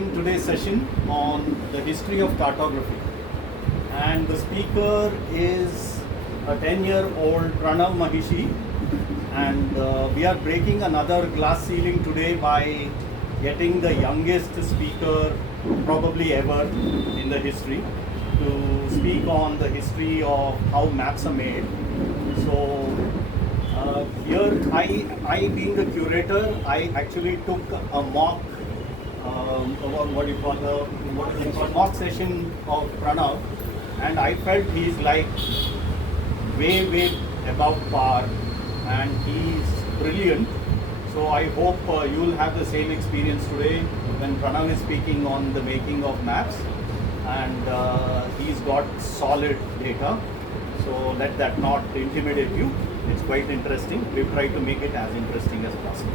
having today's session on the history of cartography. And the speaker is a 10-year-old Pranav Mahishi. And we are breaking another glass ceiling today by getting the youngest speaker probably ever in the history to speak on the history of how maps are made. So here I being the curator, I actually took a mock mock session of Pranav, and I felt he's like way above par and he's brilliant. So I hope you'll have the same experience today when Pranav is speaking on the making of maps, and he's got solid data. So let that not intimidate you. It's quite interesting. We've tried to make it as interesting as possible.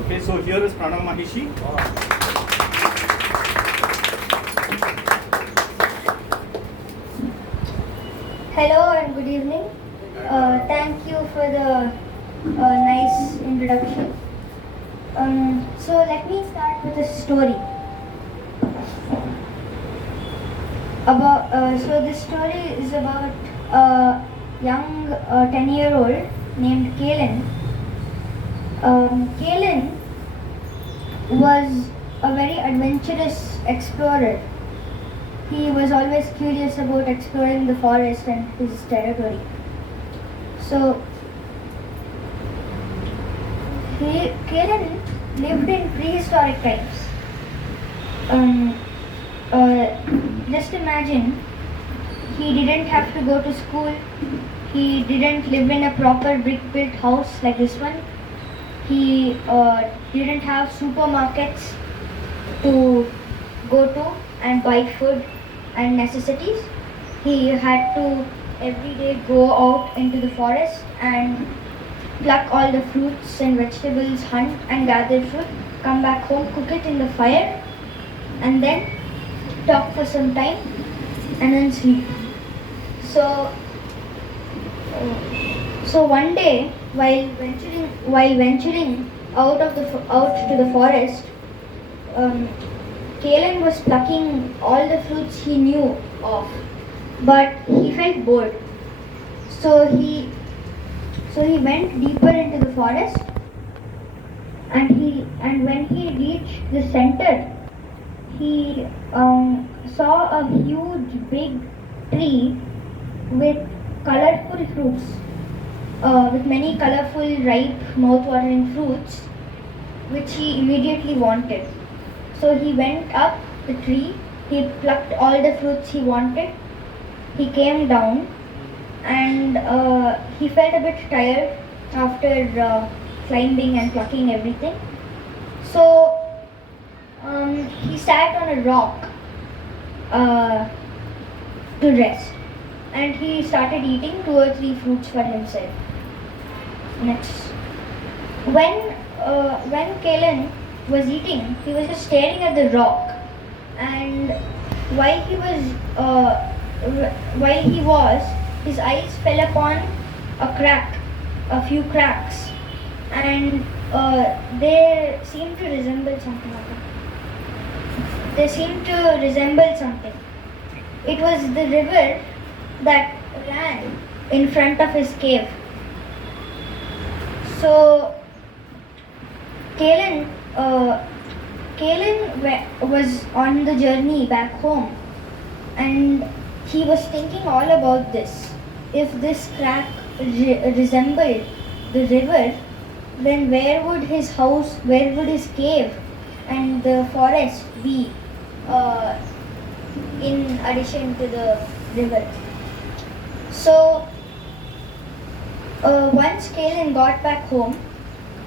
Okay, so here is Pranav Mahishi. Hello and good evening. Thank you for the nice introduction. So let me start with a story. So this story is about a young 10-year-old named Kalen. Kalen was a very adventurous explorer. He was always curious about exploring the forest and his territory. So, Kalen lived in prehistoric times. Just imagine, he didn't have to go to school. He didn't live in a proper brick-built house like this one. He didn't have supermarkets to go to and buy food and necessities. He had to every day go out into the forest and pluck all the fruits and vegetables, hunt and gather food, come back home, cook it in the fire, and then talk for some time and then sleep. So one day, while venturing out to the forest, Kalen was plucking all the fruits he knew of, but he felt bored. So he went deeper into the forest, and when he reached the center, he saw a huge big tree with colorful fruits, with many colorful, ripe, mouth-watering fruits, which he immediately wanted. So he went up the tree, he plucked all the fruits he wanted, he came down, and he felt a bit tired after climbing and plucking everything. So he sat on a rock to rest, and he started eating 2 or 3 fruits for himself. Next, when Kalen was eating, he was just staring at the rock, and while he was, his eyes fell upon a few cracks, and they seemed to resemble something. It was the river that ran in front of his cave. So Kalen was on the journey back home, and he was thinking all about this. If this crack resembled the river, then where would his house, where would his cave and the forest be in addition to the river? So once Kalen got back home,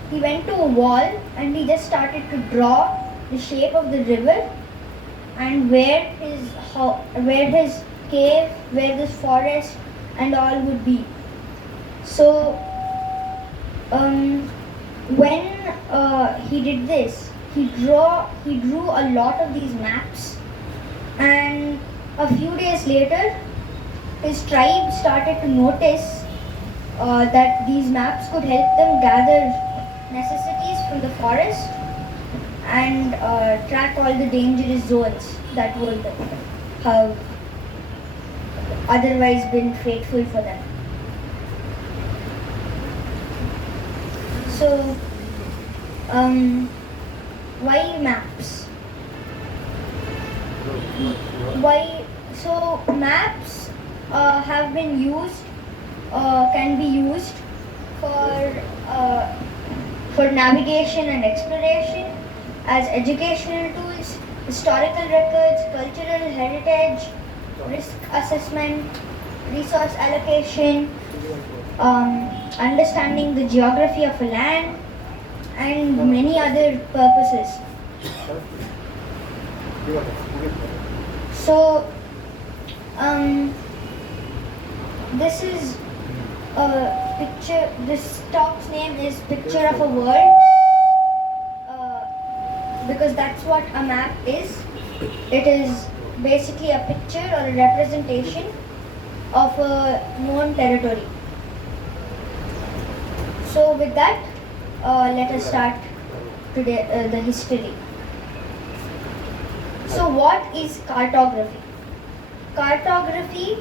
he went to a wall and he just started to draw the shape of the river and where his cave, where this forest and all would be. So when he did this, he drew a lot of these maps, and a few days later his tribe started to notice that these maps could help them gather necessities from the forest, and track all the dangerous zones that would have otherwise been fateful for them. So, why maps? Why? So maps have been used, can be used for navigation and exploration, as educational tools, historical records, cultural heritage, risk assessment, resource allocation, understanding the geography of a land, and many other purposes. So, this is a picture. This talk's name is Picture of a World, because that's what a map is. It is basically a picture or a representation of a known territory. So with that, let us start today the history. So what is cartography? Cartography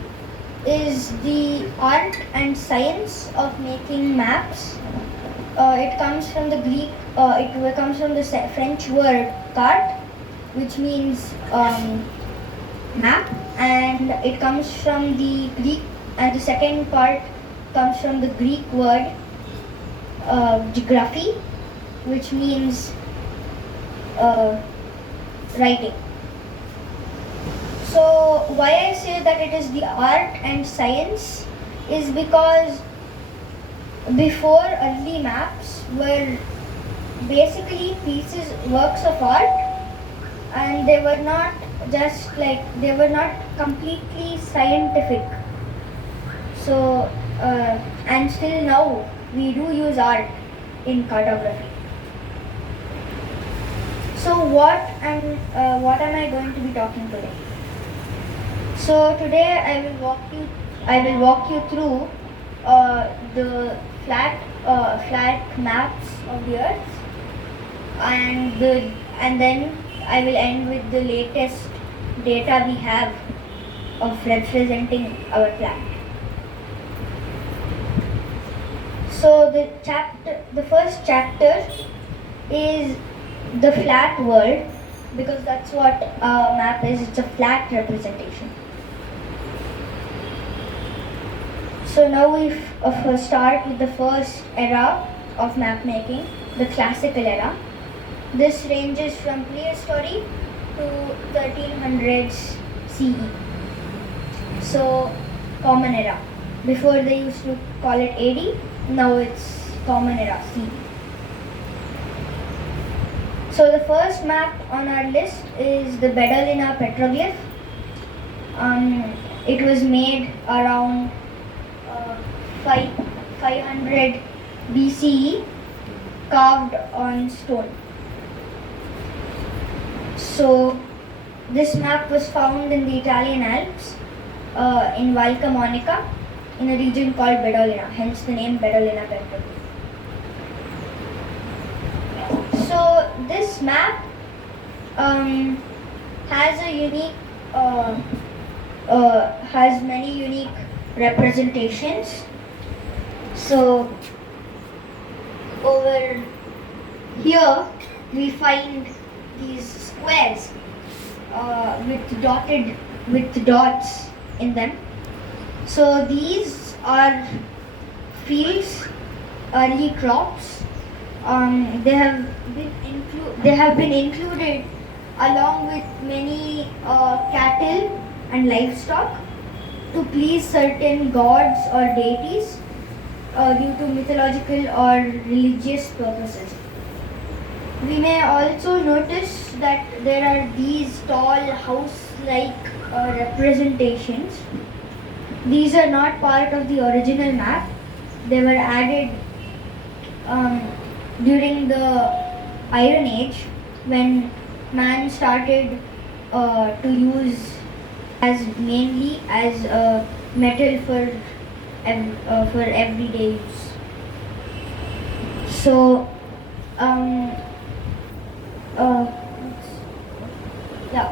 is the art and science of making maps. It comes from the Greek. It comes from the French word carte, which means map, and it comes from the Greek. And the second part comes from the Greek word geography, which means writing. So why I say that it is the art and science is because before, early maps were basically works of art, and they were not they were not completely scientific. So and still now we do use art in cartography. So what am I going to be talking today? So today I will walk you through the flat maps of the earth, and then I will end with the latest data we have of representing our planet. So the first chapter is the flat world, because that's what a map is. It's a flat representation. So now we start with the first era of map making, the classical era. This ranges from prehistory to 1300s CE. So common era. Before they used to call it AD, now it's common era CE. So the first map on our list is the Babylonian petroglyph. It was made around 500 BCE, carved on stone. So this map was found in the Italian Alps, in Val Camonica, in a region called Babylonian, hence the name Babylonian petroglyph. So this map has a unique, has many unique representations. So over here we find these squares with dots in them. So these are fields, early crops. They have been included along with many cattle and livestock to please certain gods or deities due to mythological or religious purposes. We may also notice that there are these tall house-like representations. These are not part of the original map. They were added during the Iron Age, when man started to use as mainly as a metal for everyday use. So Uh, yeah.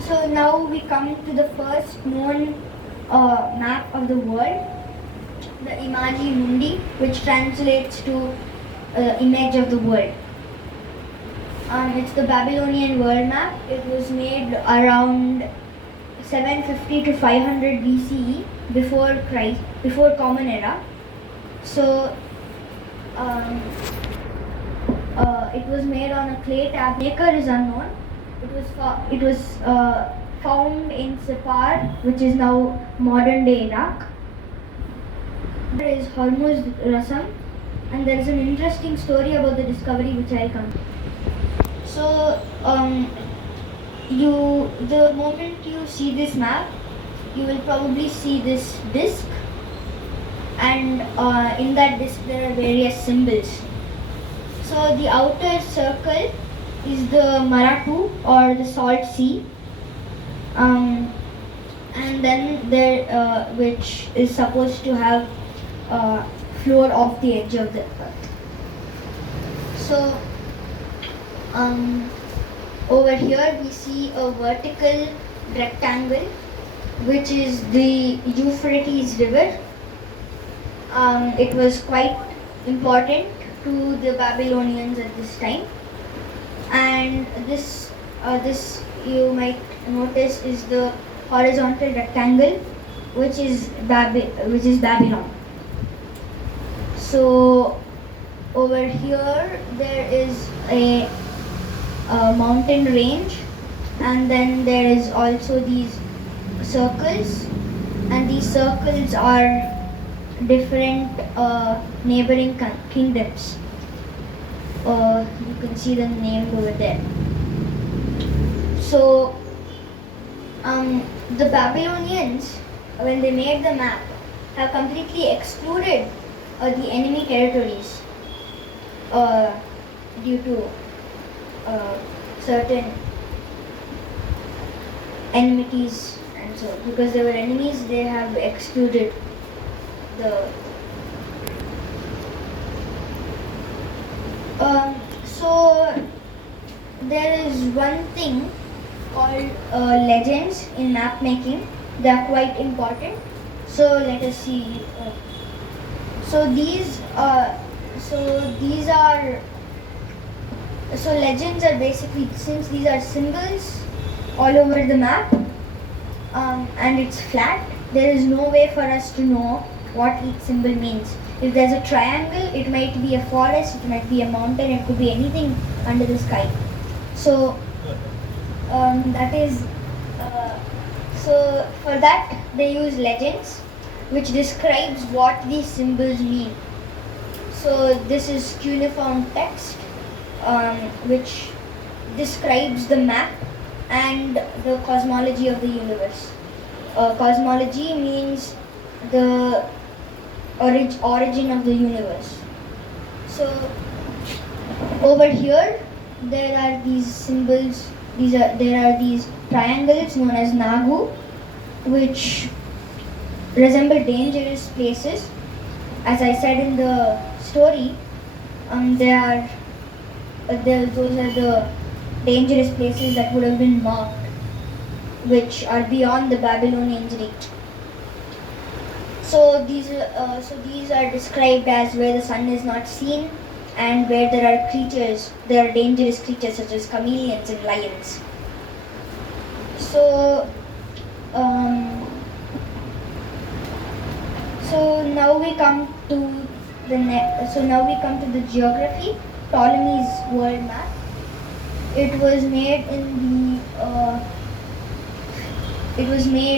So now we come to the first known map of the world, the Imaji Mundi, which translates to image of the world. It's the Babylonian World Map. It was made around 750 to 500 BCE, before Common Era. So it was made on a clay tab. Maker is unknown. It was found in Sipar, which is now modern day Iraq. There is Hormuz Rasam, and there is an interesting story about the discovery which I'll come. So the moment you see this map, you will probably see this disc, and in that disc there are various symbols. So the outer circle is the Maratu, or the Salt Sea, and then there which is supposed to have floor off the edge of the earth. So over here we see a vertical rectangle, which is the Euphrates River. It was quite important to the Babylonians at this time, and this you might notice is the horizontal rectangle, which is Babylon. So over here there is a mountain range, and then there is also these circles, and these circles are different neighboring kingdoms. You can see them named over there. So the Babylonians, when they made the map, have completely excluded the enemy territories due to certain enmities, and so because they were enemies, they have excluded the. So there is one thing called legends in map making. They are quite important. So let us see. So these are. So legends are basically, since these are symbols all over the map, and it's flat, there is no way for us to know what each symbol means. If there's a triangle, it might be a forest, it might be a mountain, it could be anything under the sky. So that is, so for that they use legends, which describes what these symbols mean. So this is cuneiform text, which describes the map and the cosmology of the universe. Cosmology means the origin of the universe. So over here there are these symbols. There are these triangles known as Nagu, which resemble dangerous places. As I said in the story, those are the dangerous places that would have been marked, which are beyond the Babylonians' reach. So these are described as where the sun is not seen, and where there are dangerous creatures such as chameleons and lions. So now we come to the geography. Ptolemy's world map. It was made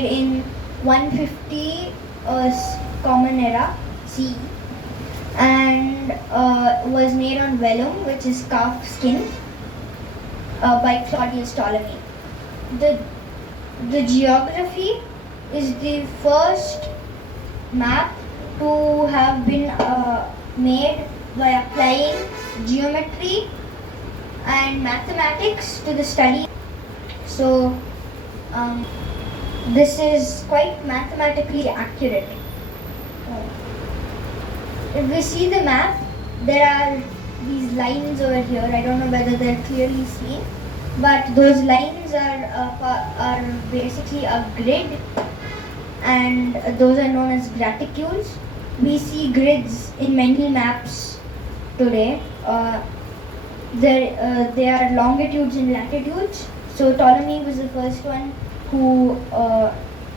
in 150 Common Era CE, and was made on vellum, which is calf skin, by Claudius Ptolemy. The geography is the first map to have been made by applying geometry and mathematics to the study. So this is quite mathematically accurate. If we see the map, there are these lines over here. I don't know whether they're clearly seen, but those lines are basically a grid, and those are known as graticules. We see grids in many maps today. They are longitudes and latitudes. So Ptolemy was the first one who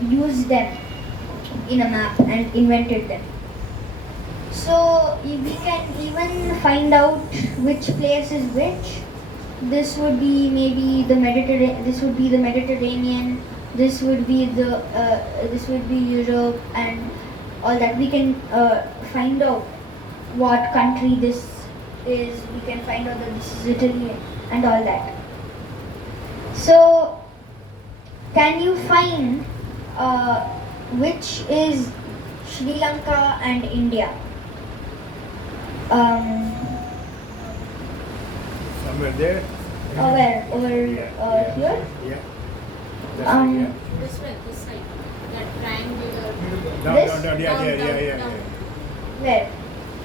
used them in a map and invented them. So we can even find out which place is which. This would be maybe the Mediterranean. This would be the Mediterranean. This would be Europe and all that. We can find out what country this is. We can find out that this is Italy and all that. So, can you find which is Sri Lanka and India? Somewhere there. Where? Over here? Yeah. Um, This way, this side. That triangular. This? Yeah. Where?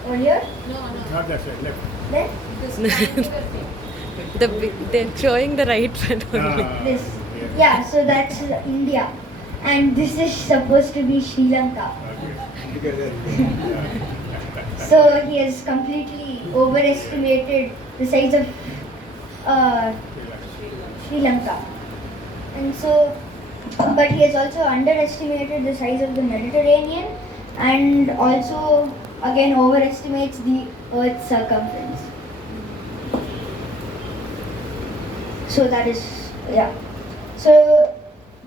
Over here? No. Not that side, left. There? This triangular thing. They're showing the right one only. This. Yeah, so that's India. And this is supposed to be Sri Lanka. So he has completely overestimated the size of Sri Lanka. And so, but he has also underestimated the size of the Mediterranean and also again overestimates the Earth's circumference. So that is, yeah. So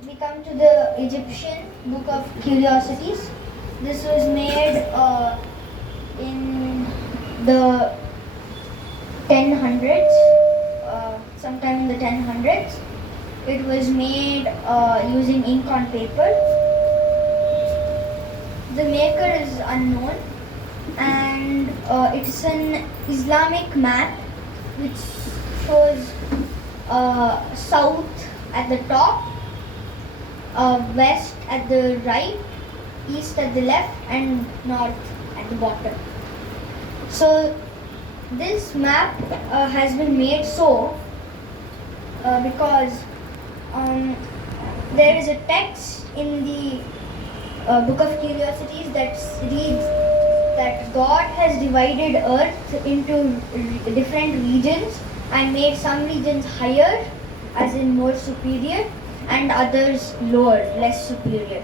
we come to the Egyptian Book of Curiosities. This was made in the 1000s, sometime in the 1000s. It was made using ink on paper. The maker is unknown, and it's an Islamic map which shows south at the top, west at the right, east at the left, and north at the bottom. So this map has been made so because there is a text in the Book of Curiosities that reads that God has divided Earth into different regions and made some regions higher, as in more superior, and others lower, less superior.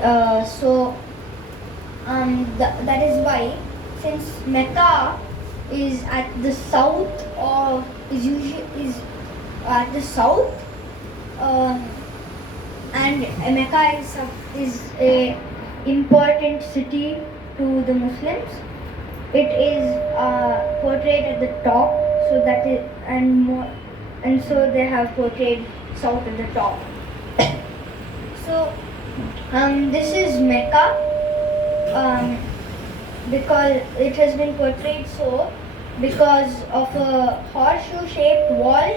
That is why, since Mecca is at the south of is at the south, and Mecca is a important city to the Muslims. It is portrayed at the top, so that is and so they have portrayed south at the top. So this is Mecca, because it has been portrayed so because of a horseshoe-shaped wall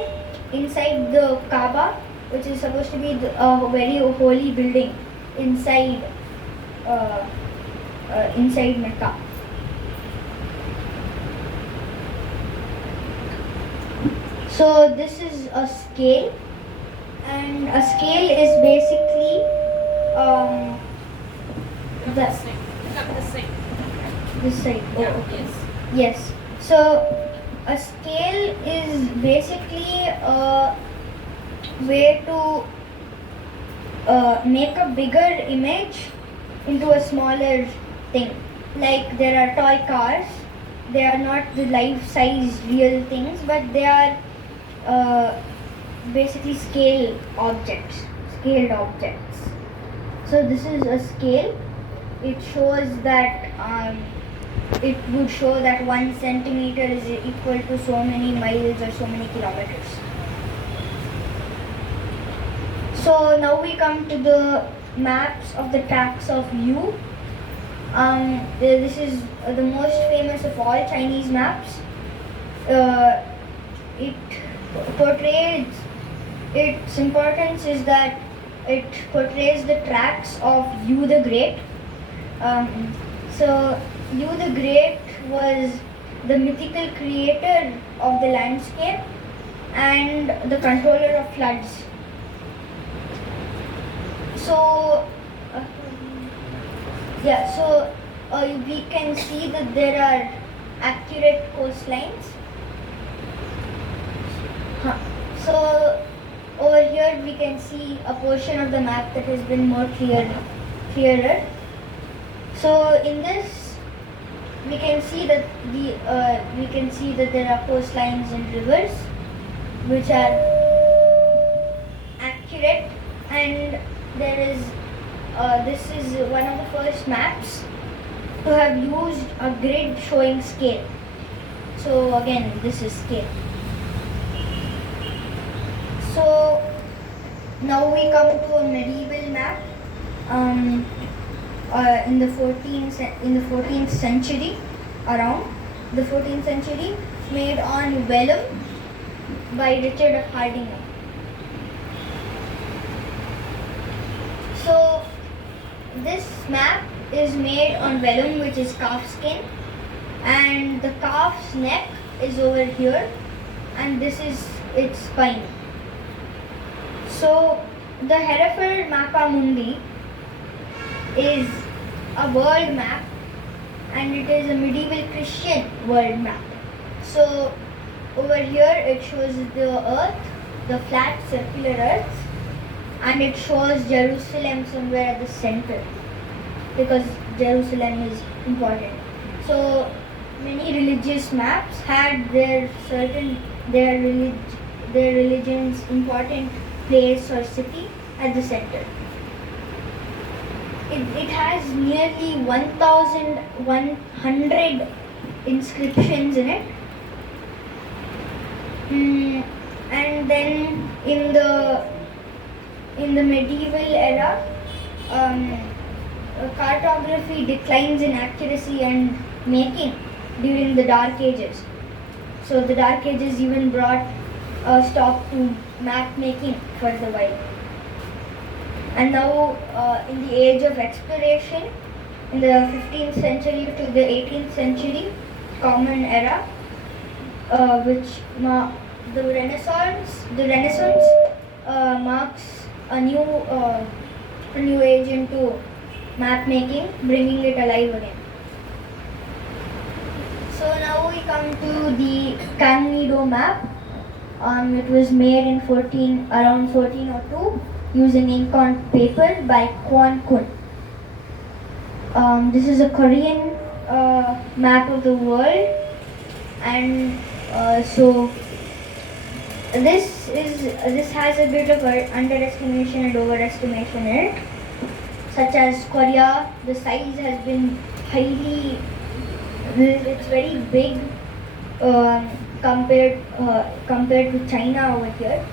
inside the Kaaba, which is supposed to be a very holy building inside Mecca. So this is a scale, and a scale is basically Cut the same. this side. Oh, Yeah, okay. yes. Yes. So a scale is basically a way to make a bigger image into a smaller thing. Like there are toy cars. They are not the life-size real things, but they are basically scaled objects. So this is a scale. It shows that it would show that 1 centimeter is equal to so many miles or so many kilometers. So now we come to the maps of the tracks of U. This is the most famous of all Chinese maps. Its importance is that it portrays the tracks of Yu the Great. So Yu the Great was the mythical creator of the landscape and the controller of floods. So, we can see that there are accurate coastlines. So over here we can see a portion of the map that has been more clearer. So in this we can see that there are coastlines and rivers which are accurate, and this is one of the first maps to have used a grid showing scale. So again, this is scale. So now we come to a medieval map in the 14th century, around the 14th century, made on vellum by Richard of Hardinger. So this map is made on vellum, which is calf skin, and the calf's neck is over here, and this is its spine. So the Hereford Mappa Mundi is a world map, and it is a medieval Christian world map. So over here it shows the earth, the flat circular earth, and it shows Jerusalem somewhere at the center, because Jerusalem is important. So many religious maps had their religion's important place or city at the center. It has nearly 1,100 inscriptions in it. And then in the medieval era, cartography declines in accuracy and making during the Dark Ages. So the Dark Ages even brought a stop to map making for the while. And now in the age of exploration, in the 15th century to the 18th century, Common Era, which the Renaissance marks a new age into map making, bringing it alive again. So now we come to the Camnido map. It was made in around 1402 using ink on paper by Kwan Kun. This is a Korean map of the world, and so this has a bit of underestimation and overestimation in it. Such as Korea, the size has been it's very big compared to China over here.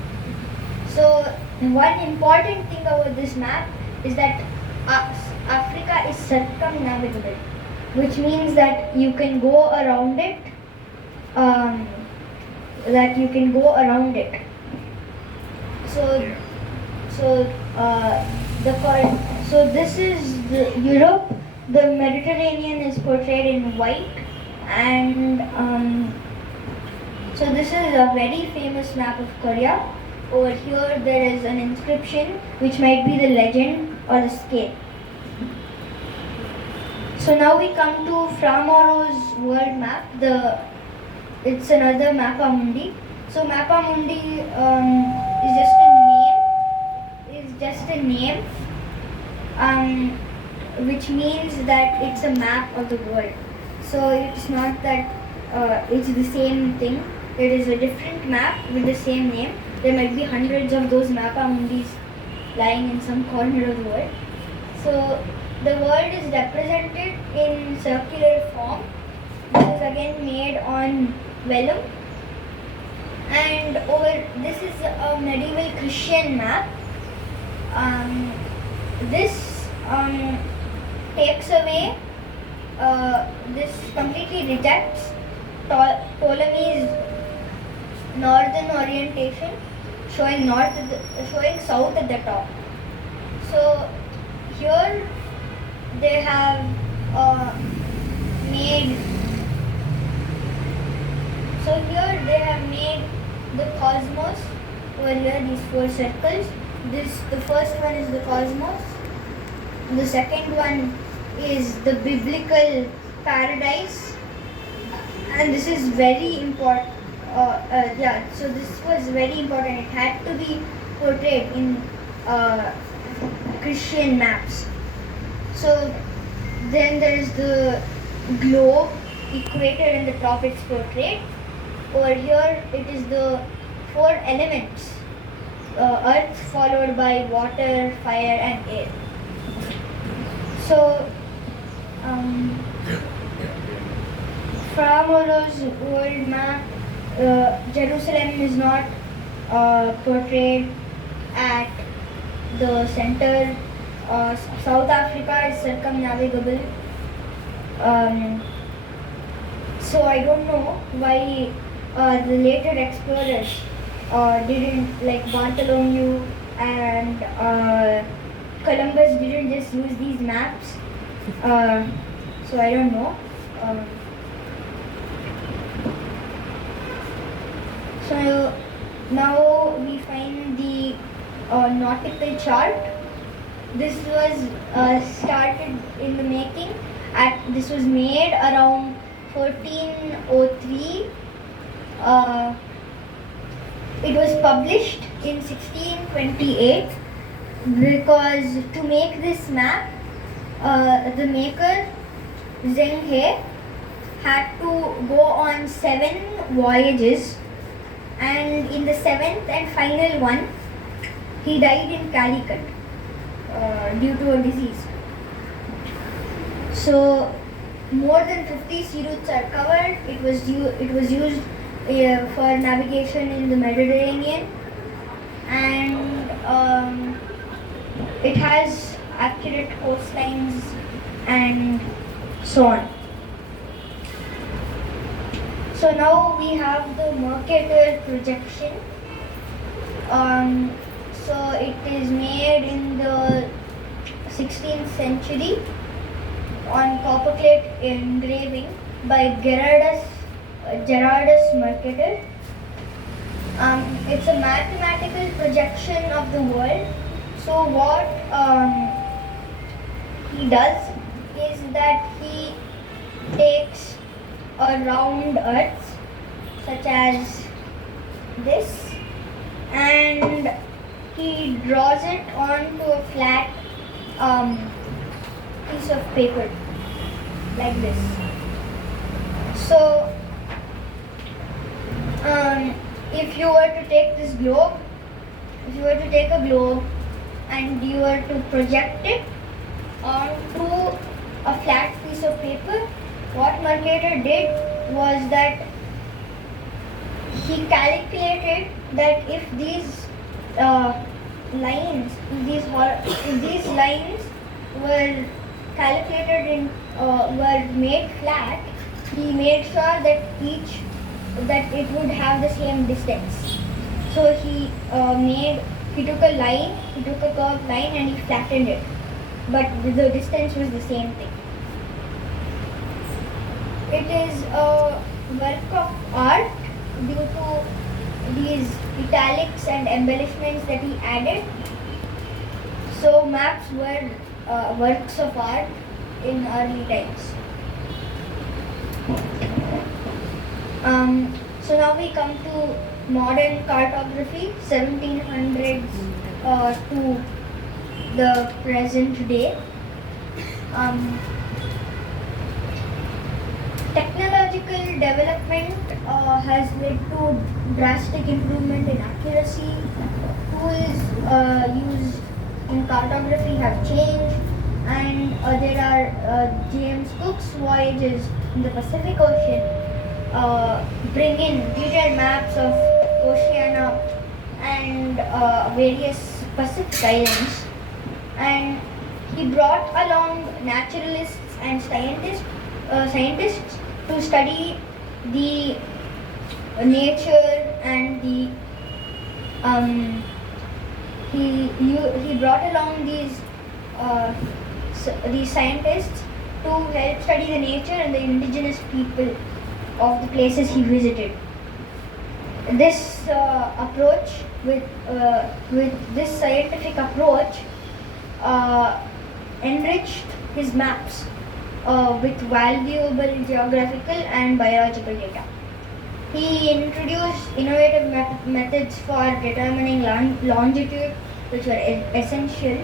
So one important thing about this map is that Africa is circumnavigable, which means that you can go around it. So this is Europe. The Mediterranean is portrayed in white, and so this is a very famous map of Korea. Over here there is an inscription which might be the legend or the scale. So now we come to Fra Mauros's world map. It's another Mappa Mundi. So Mappa Mundi is just a name, which means that it's a map of the world. So it's not that it's the same thing. It is a different map with the same name. There might be hundreds of those Mappa Mundis lying in some corner of the world. So the world is represented in circular form. This is again made on vellum. And this is a medieval Christian map. This takes away, this completely rejects Ptolemy's northern orientation, showing south at the top. So here they have made So here they have made the cosmos. Over here, these 4 circles. The first one is the cosmos. The second one is the biblical paradise, and this is very important. So this was very important. It had to be portrayed in Christian maps. So then there is the globe, equator, and the top it's portrayed. Over here it is the 4 elements: earth followed by water, fire, and air. So Pranav World Map, Jerusalem is not portrayed at the center. South Africa is circumnavigable. So I don't know why the later explorers didn't, like Bartholomew and Columbus, didn't just use these maps. So I don't know. So now we find the nautical chart. This was started in the making. This was made around 1403. It was published in 1628 because to make this map, the maker Zheng He had to go on 7 voyages, and in the 7th and final one, he died in Calicut due to a disease. So more than 50 sea routes are covered. It was used for navigation in the Mediterranean, and it has accurate coastlines and so on. So now we have the Mercator projection. So it is made in the 16th century on copperplate engraving by Gerardus Mercator. It's a mathematical projection of the world. So what he does is that he takes a round earth such as this, and he draws it onto a flat piece of paper like this. So if you were to take this globe, if you were to take a globe and you were to project it onto a flat piece of paper, what Mercator did was that he calculated that if these lines were calculated in were made flat, he made sure that it would have the same distance. So he took a line, he took a curved line and he flattened it, but the distance was the same thing. It is a work of art due to these italics and embellishments that he added. So maps were works of art in early times. So now we come to modern cartography, 1700s to the present day. Technological development has led to drastic improvement in accuracy. Tools used in cartography have changed, and there are James Cook's voyages in the Pacific Ocean bring in detailed maps of Oceania and various Pacific islands, and he brought along naturalists and scientists to study the nature and the he brought along these scientists to help study the nature and the indigenous people of the places he visited. This approach, with this scientific approach, uh, enriched his maps with valuable geographical and biological data. He introduced innovative methods for determining longitude, which were essential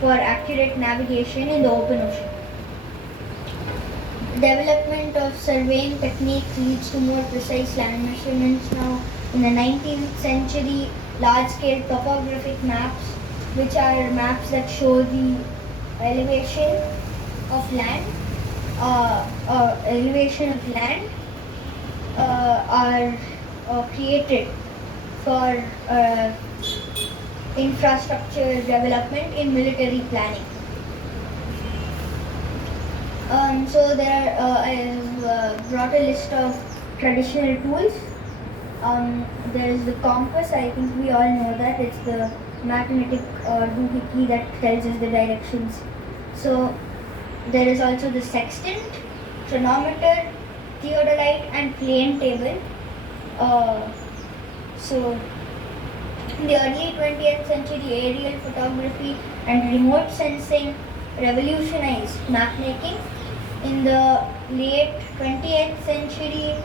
for accurate navigation in the open ocean. Development of surveying techniques leads to more precise land measurements now. In the 19th century, large-scale topographic maps, which are maps that show the elevation of land, are created for infrastructure development in military planning. So there, I have brought a list of traditional tools. There is the compass. I think we all know that it's the magnetic doohickey that tells us the directions. So there is also the sextant, chronometer, theodolite, and plane table. So in the early 20th century, aerial photography and remote sensing revolutionized mapmaking. In the late 20th century,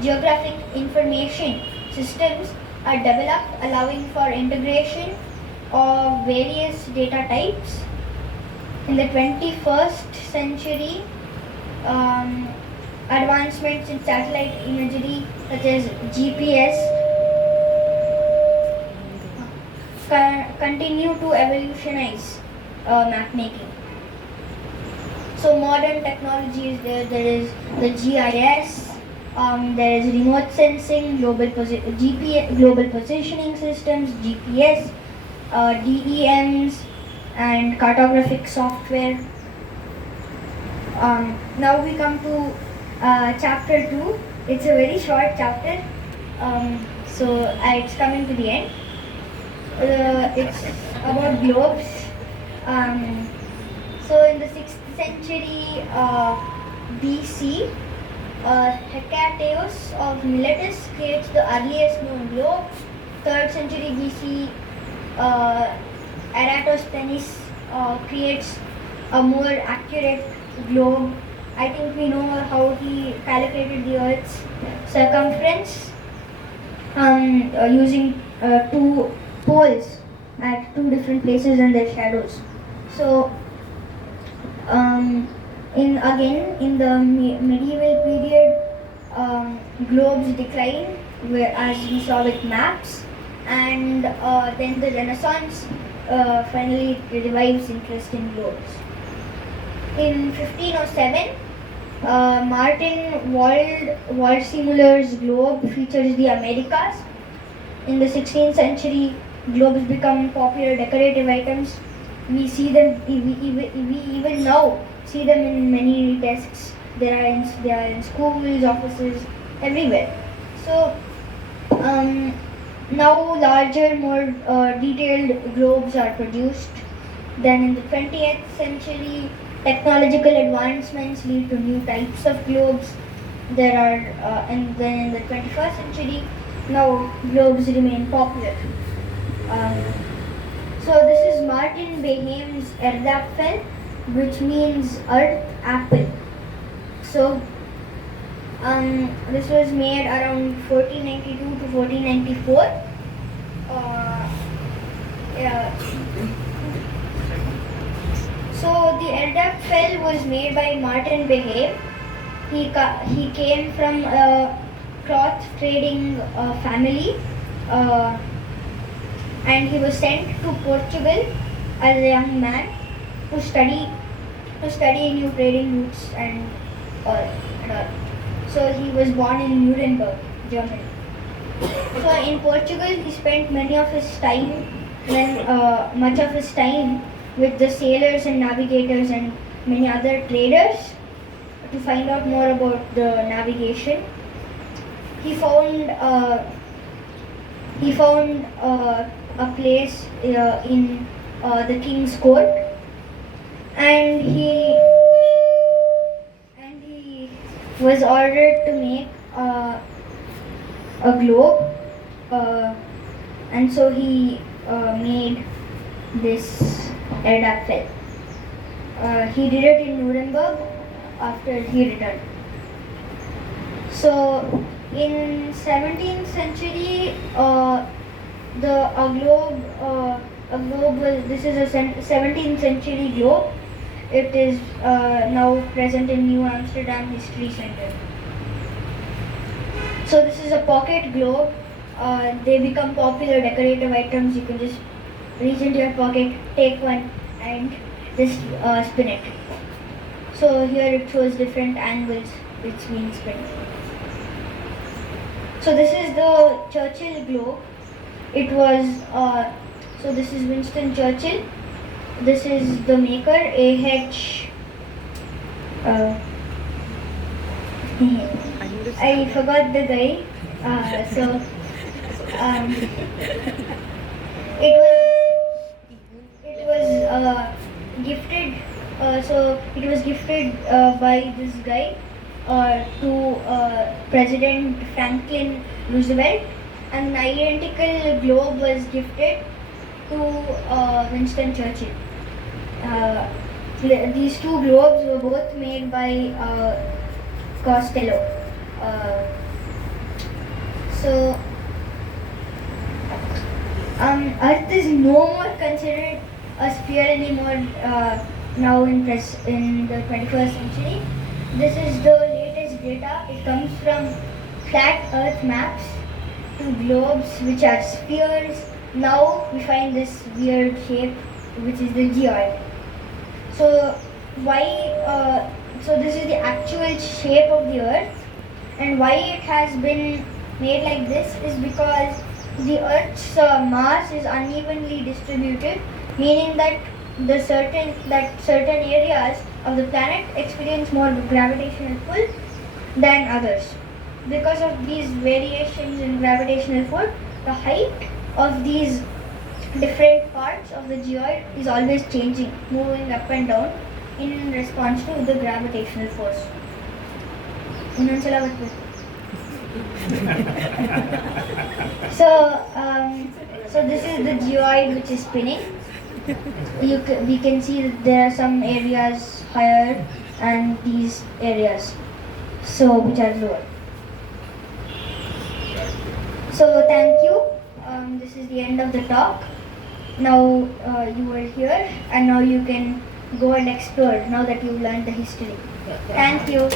geographic information systems are developed, allowing for integration of various data types. In the 21st century, advancements in satellite imagery such as GPS continue to evolutionize mapmaking. So modern technology is there. There is the GIS. There is remote sensing, global positioning systems, GPS, DEMs, and cartographic software. Now we come to chapter 2. It's a very short chapter, so it's coming to the end. It's about globes. So in the 6th century BC, Hecataeus of Miletus creates the earliest known globe. 3rd century BC, Eratosthenes creates a more accurate globe. I think we know how he calculated the Earth's circumference using 2 poles at 2 different places and their shadows. So in the medieval period, globes decline, as we saw with maps, and then the Renaissance finally revives interest in globes. In 1507, Martin Waldseemüller's globe features the Americas. In the 16th century, globes become popular decorative items. We see them. We even now see them in many desks. They are in schools, offices, everywhere. So now larger, more detailed globes are produced. Then in the 20th century, technological advancements lead to new types of globes. And then in the 21st century, now globes remain popular. So this is Martin Behaim's Erdapfel, which means earth apple. So this was made around 1492 to 1494. So the Erdapfel was made by Martin Behaim. He came from a cloth trading family. And he was sent to Portugal as a young man to study new trading routes and all. So he was born in Nuremberg, Germany. So in Portugal, he spent much of his time with the sailors and navigators and many other traders to find out more about the navigation. He found a place in the king's court, and he was ordered to make a globe and so he made this pterodactyl. He did it in Nuremberg after he returned. So in 17th century, this is a 17th century globe. It is now present in New Amsterdam History Center. So this is a pocket globe. They become popular decorative items. You can just reach into your pocket, take one, and just spin it. So here it shows different angles, which means spin. So this is the Churchill Globe. It was, so this is Winston Churchill. This is the maker, A.H. I forgot the guy. It was gifted. It was gifted by this guy to President Franklin Roosevelt, and an identical globe was gifted to Winston Churchill. These two globes were both made by Costello. Earth is no more considered a sphere anymore now in the 21st century. This is the latest data. It comes from flat Earth maps to globes which are spheres. Now we find this weird shape, which is the geoid. So this is the actual shape of the Earth, and why it has been made like this is because the Earth's mass is unevenly distributed, meaning that certain areas of the planet experience more gravitational pull than others. Because of these variations in gravitational pull, the height of these different parts of the geoid is always changing, moving up and down in response to the gravitational force. So this is the geoid which is spinning. We can see that there are some areas higher and these areas which are lower. So thank you. This is the end of the talk. Now you are here, and now you can go and explore now that you've learned the history. Thank you.